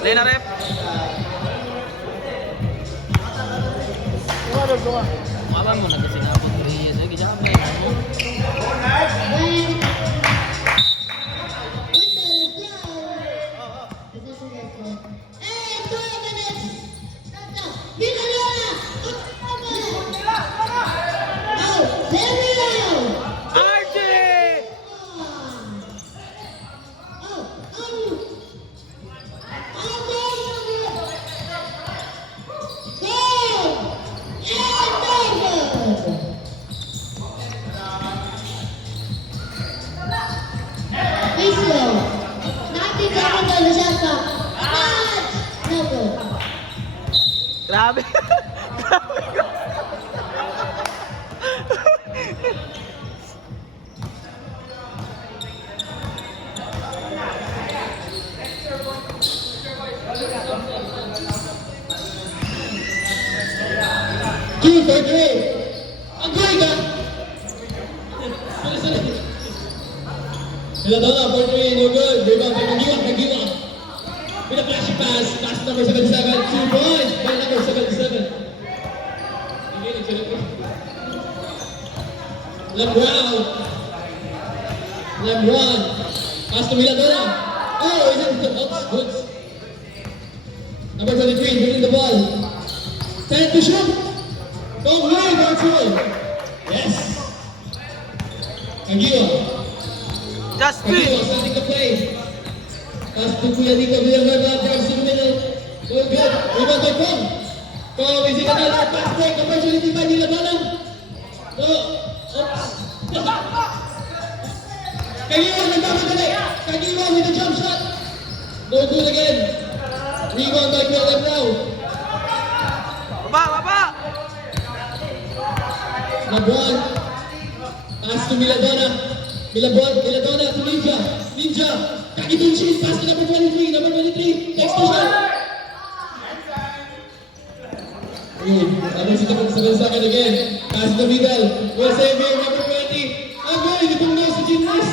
Play na rep. Maban mo na kasi napag Reyes. Ay, kaya play na mo. Grabe. Grabe. 2-3. Agay ka! Miladona, 4-3, no good. Rebound by Kagiwa. With a flashy pass number 77, 2 points by number 77. LeBron, pass to Miladona. Oh, is it good? Number 23, winning the ball. 10 to shoot. Don't worry, Marshall. Yes. Kagiwa. Kagiwa starting the play. Pass to Kuya Nico Villanueva, drives to the middle. Going good. Rebound by Pong. Pong is in another pass break. Opportunity by Miladona. No. Oops. Kagiwa, nagmamadali. Kagiwa with the jump shot. No good again. Rebound by Kuya Lebrao. Baba. LeBron. Pass to Miladona. Miladona to Ninja. Kagitunchi. Pass to number 23. Number 23. Takes the shot. Good. Number 7 second again. Pass to the middle. Will save here. Number 20. Agay. Itong goes to Gymnast.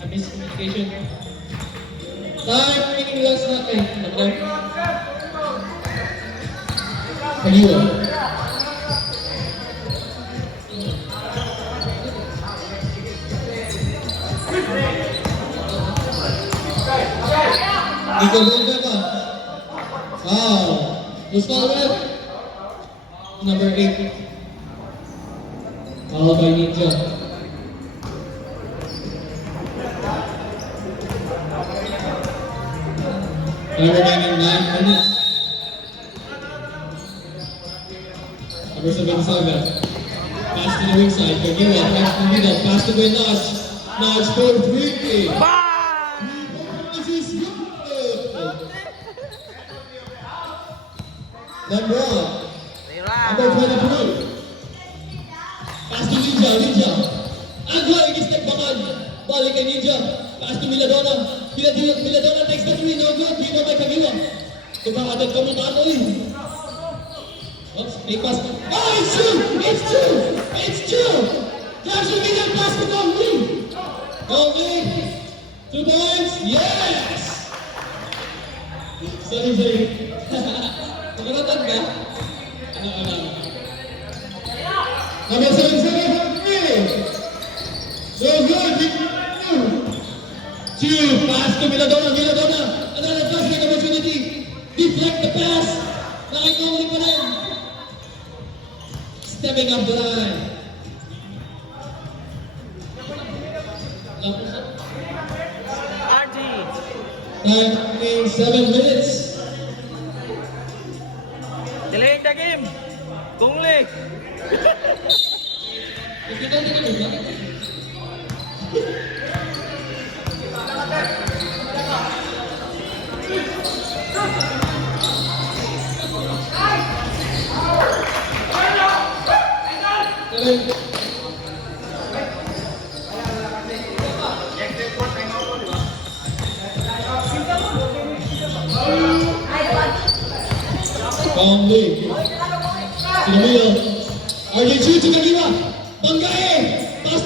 A miscommunication. Time remaining last natin. Kagiwa. Nico Villanueva. Wow. Who's foul with? Number 8. Foul by Ninja. Time remaining 9 minutes. Number 77. Pass to the weak side. Kagiwa. Pass to the middle. Pass to Naj. Naj for 3. This is good. LeBron. Number 22. Pass to Ninja. Agay. Step back. Balik kay Ninja. Pass to Miladona. Miladona takes the 3. No good. Rebound by Kagiwa. Kumakagat ka mo tato eh. Oops, make pass. Oh, it's two! Jackson Miller pass to Conley. 2 points. Yes! Sorry. Nakaratan ka? Ano? Number 77 for 3. So good. 2. Pass to Miladona. Another passing opportunity. Deflect the pass. Nakikawali pa rin. Stepping up the line. RG. Time remaining 7 minutes. Delaying the game. Kungli. Conley. Sinamilo. RJ2 to Kagiwa. Banggae.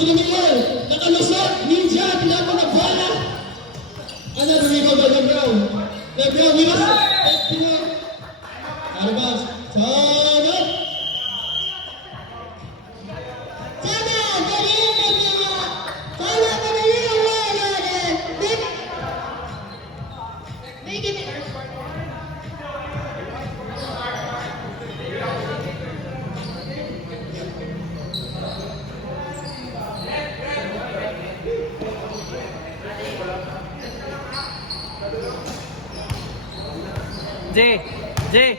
to the middle. Nakalusot. Ninja, tinapon ang bola. Another rebound by LeBron. LeBron with us. Out of bounds. Time up. J,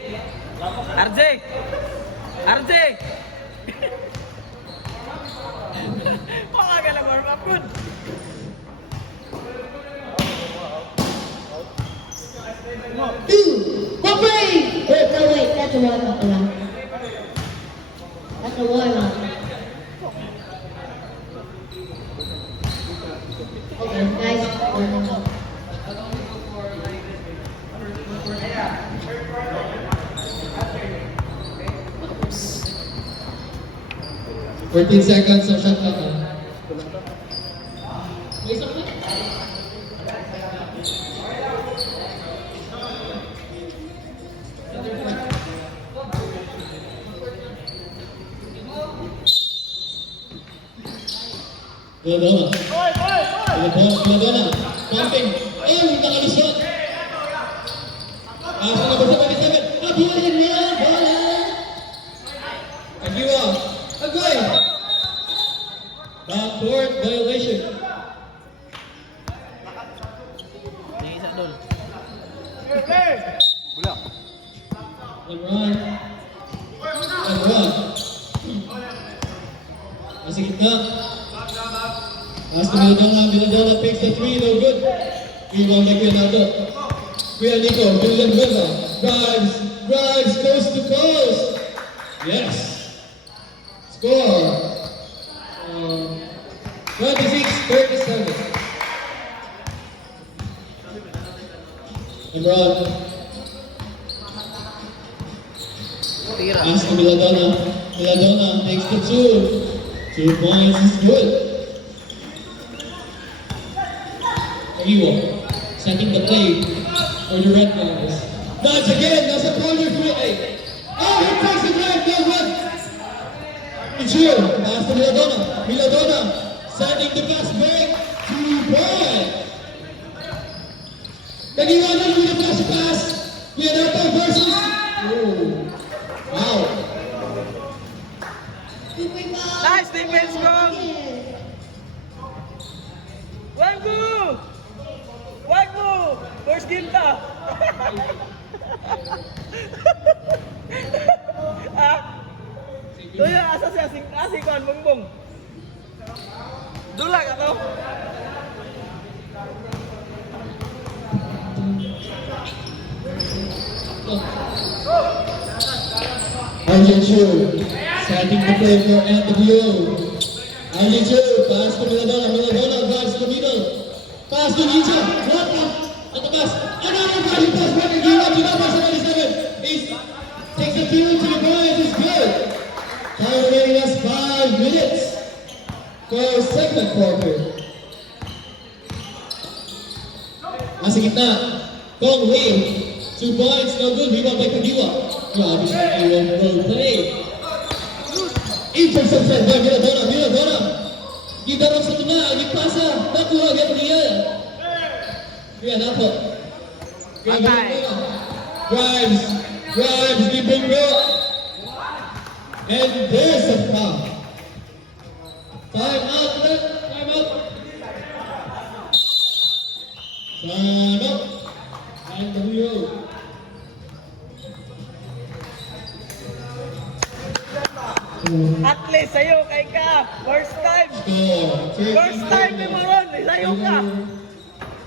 RJ, RJ. Wala ka na warm up good. Go play! Wait, no, wait, that's a warm-up lang. That's a warm-up. Okay, guys, warm-up. 14 seconds of shot clock. May isa pa? Maradona. Pumping. Oh, nakalusot. Sa number 77. Abulin niya. Bola. Agiwa. Agoy. Backcourt violation. May isa doon. LeBron. Nasa gitna. Pass to Maradona. Maradona takes the three. No good. Rebound by Ronaldo. Kuya Nico. Villanueva. Drives. Coast to coast. Yes. Score. 26-37. LeBron. Tira. Pass to Maradona. Maradona takes the two. 2 points is good. Agiwa. Setting the play for the Red Guys. Dodge again. Nasa corner 3. Oh, he takes the drive. No good. It's you. Pass to Maradona. Maradona. Sending the pass back. 2 points. Nagiwanan with the flash pass. Leonardo versus. Oh. Wow. Nice defense, bro. Wagbu! First game ta. Tuyo asa siya asing kon bongbong. Dula ka to. Arjen Chu setting the play for NWO. Arjen Chu pass to Maradona. Maradona drives to the middle. Pass to Ninja. What at the pass? Another body pass by Agiwa to number 77. He takes the field to the point. It's good. Time remaining us 5 minutes for second quarter. Nasa gitna. Kong Lee. 2 points, no good. Rebound by Agiwa. Grabe sa Agiwa role play. Interception by Maradona. Gidarong sa tuna. Gipasa. Nakuha agad niya. Kaya napo. Drives. Deeping ball. And there's a foul. Time out. NWO. At least sa'yo kay ka. First time. Score. First time ni Moron. Sa'yo ka.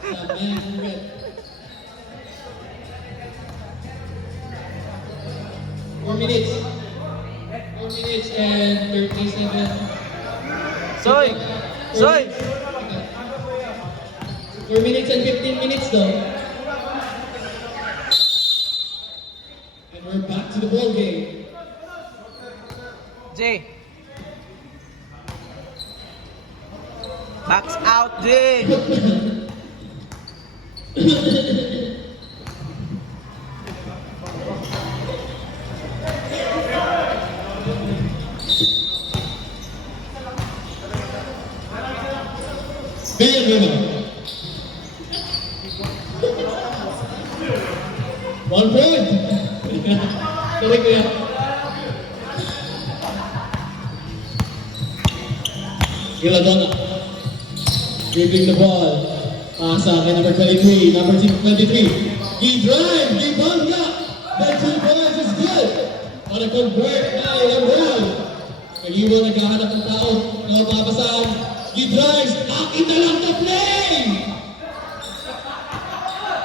4 minutes. 4 minutes and 37. Soy. 4 minutes and 15 minutes though. And we're back to the ball game. J. Box out, Jin. Bam, bam. 1 point. Correct, kuya. Iladona. Dribbling the ball. Sa akin, number 23. Number 23. He-drive. He-bangga. That 2 points is good. On a convert by Embral. Kagiwa naghahanap ng tao. Napapasahan. He-drives. Akin na lang the play!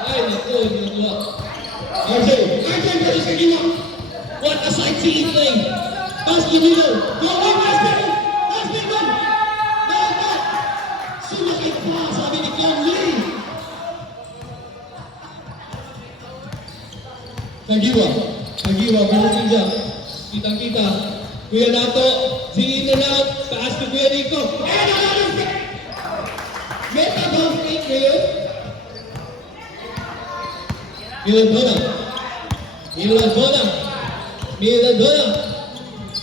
Ay, naku. Hindi nakuha. RJ versus Kagiwa. What a sightseeing play. Pass to Milo. Go in, last big one. Last big one. Sumakit pa, sabi ni Cam Lee. Kagiwa, versus Ninja. Kitang-kita. Kuya Nato, in and out. Pass to Kuya Rico. And another pick. Meta ball fake kayo. Miladona.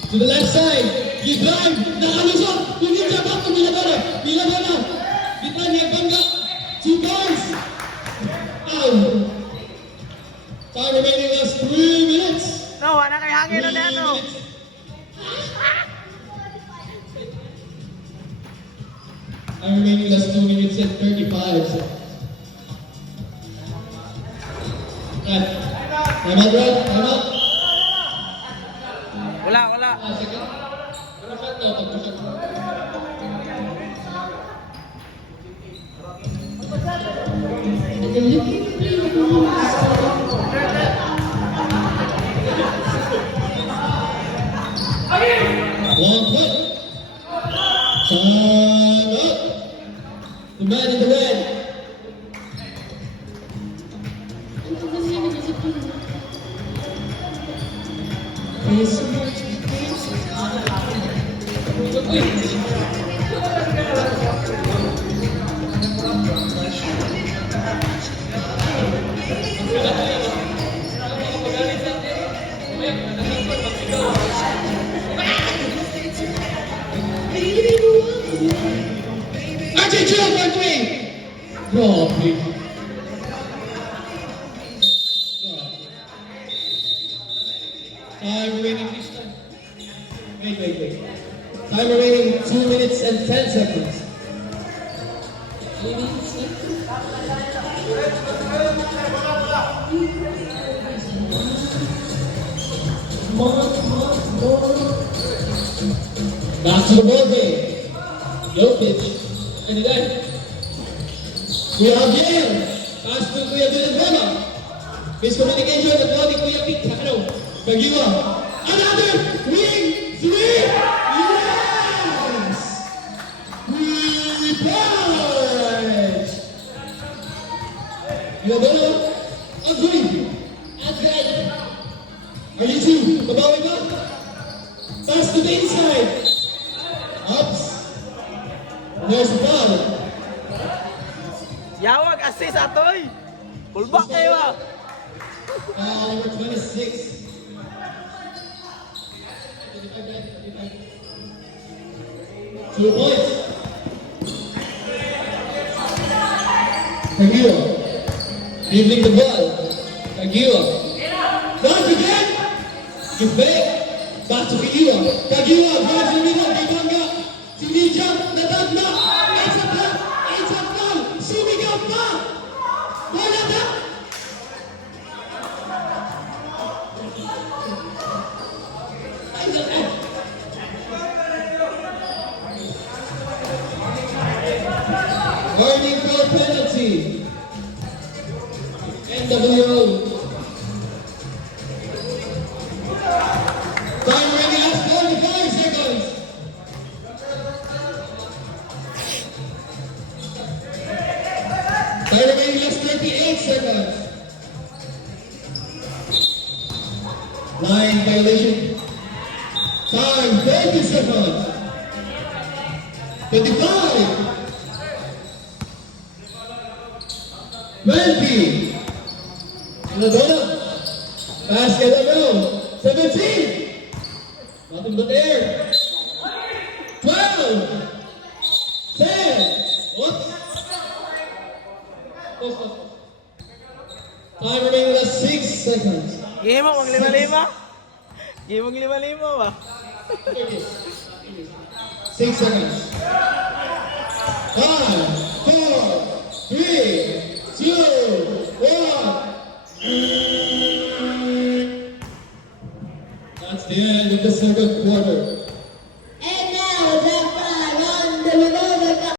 To the left side. You drive. Nakalusot. Ninja back to Miladona. Kita niya bangga. 2 points. Time remaining last 3 minutes. No, wala kay hangin na dito. Time remaining last 2 minutes and 35 seconds. Time out, Brad. Time out. Wala. Second. Ano shot to? Pag-shot mo. Long foot. Time out. The man in the red. RJ, chill for 3. Grabe. Time remaining this time. Wait. Time remaining 2 minutes and 10 seconds. Back to the ball game. Jokic. And then, Kuya Javier. Pass to Kuya Villanueva. Miscommunication with ball ni Kuya Picano. Kagiwa. Another wing 3. Yes! 3 points. Villanueva. Andre. Are you two? Babawi ba? Pass to the inside. Ups. There's the ball. Yawag assist atoy. Pullback kayo ah. Number 26. Two points. Kagiwa. Dribbling the ball. Kagiwa. Once again. Give back. Back to Kagiwa. Kagiwa. Drives the middle. Kibanga. Si Ninja. Natagna. It's a foul. Sumigaw pa. Wala na. Warning foul penalty. NWO. Time remaining last 45 seconds. Time remaining last 38 seconds. Line violation. Time 30 seconds. 25. 20. Maradona. Basket on roll. 17. Nothing but air. 12. 10. Oops. Time remaining with 6 seconds. Game mo, maglima-lima. Game mo, maglima-lima ba? 6 seconds. 5, 4, 3, 2, 1.